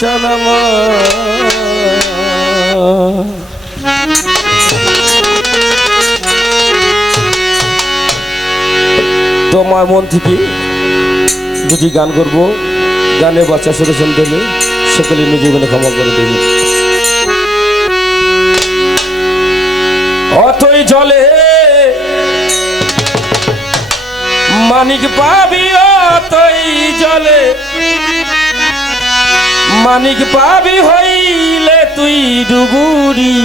চানামা তোমার মন থেকে দুটি গান করব, গানে বাচ্চা সলিউশন দিলে সকলে নিজে ক্ষমা করে দেবে। অতই জলে মানিক পাবি, অতই জলে মানিক পাবি, হইলে তুই ডুবুরি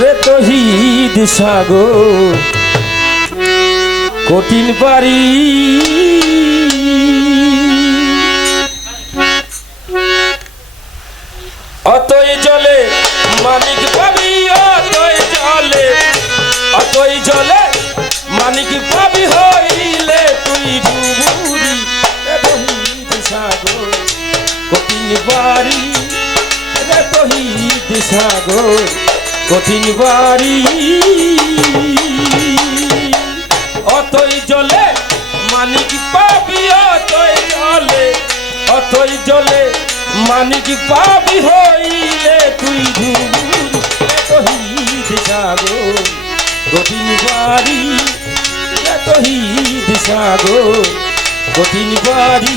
রে তহিদ সাগর কঠিন পারি। অতই জলে মানিক পাবি, অতই জলে, অতই জলে মানিক পাবি, হইলে তুই ডুবুরি তহিদ সাগর কঠিন পারি রে তহিদ সাগর কঠিন পারি। অতই জলে মানিক পাবি, অতই জলে, অতই জলে মানিক পাবি, হইলে তুই তহিদ সাগর কঠিন পারি তহিদ সাগর কঠিন পারি।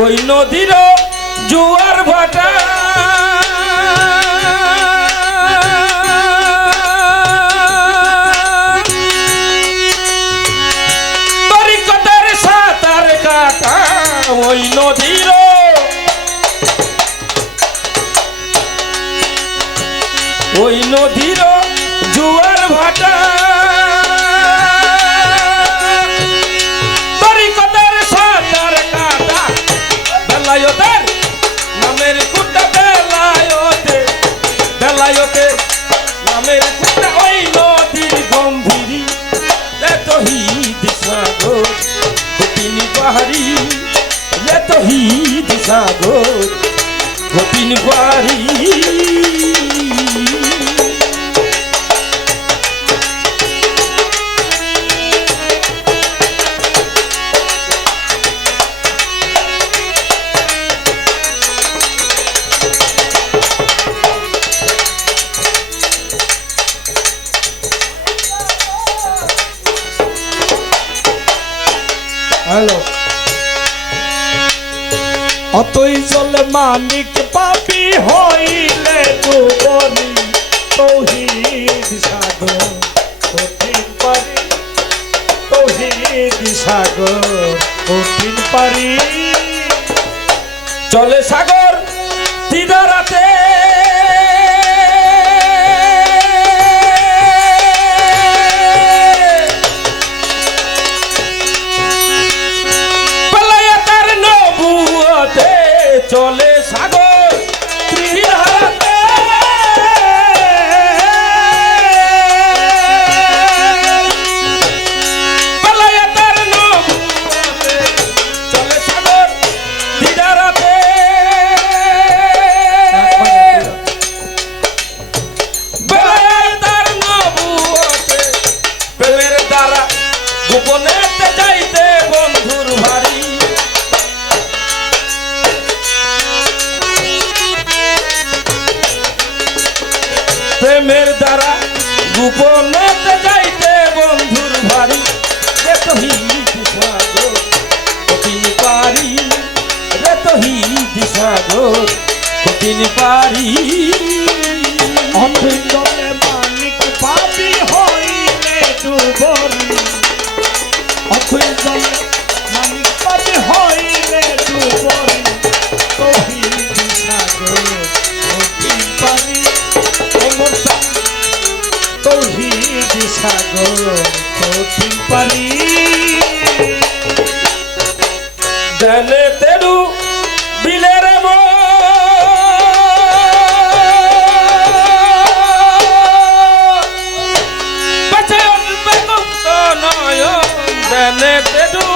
ওই নদীর জোয়ার ভাটা তরিকতের সাঁতার কাটা, ওই নদীর ওই নদীর জোয়ার ভাটা বেলায়তের নামের কুটা, বেলায়তে বেলায়তে নামের কুটা, ওই নদীর গম্ভীরি রে তহিদ সাগর কঠিন পাহাড়ি রে তহিদ সাগর কঠিন পাহাড়ি। হ্যালো, অতই জলে মানিক পাবি, হইলে ডুবুরি তহিদ সাগর কঠিন পারি তহিদ সাগর কঠিন পারি। চলে সাগর দিদারাতে চলে সাগর ত্রিধারাতে, বেলায়েতের নবুয়তে চলে সাগর দিদারাতে, বেলায়েতের নবুয়তে প্রেমের দ্বারা গোপনেতে যাইতে বন্ধুর ভারী, প্রেমের দ্বারা গোপনেতে যাইতে বন্ধুর ভারী রে তহিদ সাগর কঠিন পারি রে তহিদ সাগর কঠিন পারি। অতই জলে মানিক পাবি, হইলে ডুবুরি, অতই জলে মানিক পাবি, হইলে ডুবুরি তহিদ সাগর কঠিন পারি তহিদ সাগর কঠিন পারি। দেলে তেরু বিলের প্যানে তেডু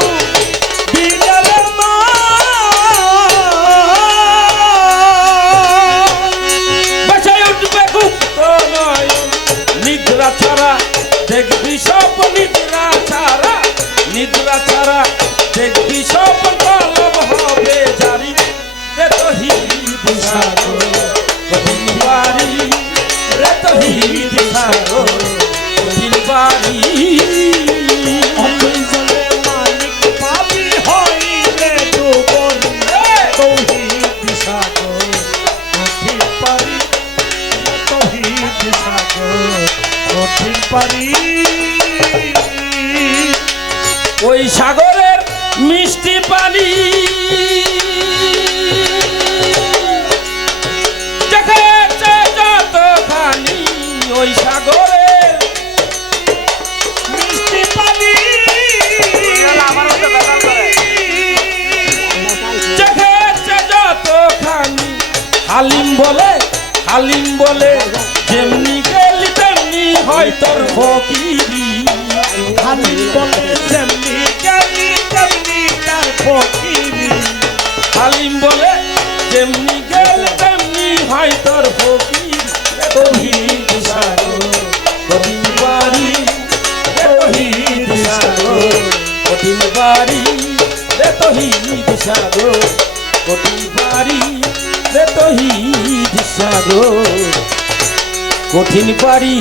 বিড়ালের মা বাসায় উঠবে গুপ্ত নয়ন নিদ্রা ছাড়া দেখবি সব নিদ্রা ছাড়া নিদ্রা ছাড়া দেখবি সব কলম হবে জারি রে তহিদ সাগর কঠিন বাড়ি রে তহিদ সাগর কঠিন বাড়ি অথই জলে মানিক পাবি হইলে ডুবরি তৌহিদ সাগর কঠিন পারি তৌহিদ সাগর কঠিন পারি ওই সাগরের মিষ্টি পানি দেখেছে যতখানি ওই সাগরের মিষ্টি পানি দেখেছে যতখানি হালিম বলে যেমনি গেলি তেমনি হয় তোর ফকিরি খালি বলে যেমনি গেলি তেমনি তার ফকিরি হালিম বলে যেমনি গেলে তেমনি হয় তোর ফকির তহিদ সাগর কঠিন বাড়ি তহিদ সাগর কঠিন বাড়ি তহিদ সাগর কঠিন বাড়ি তহিদ সাগর কঠিন বাড়ি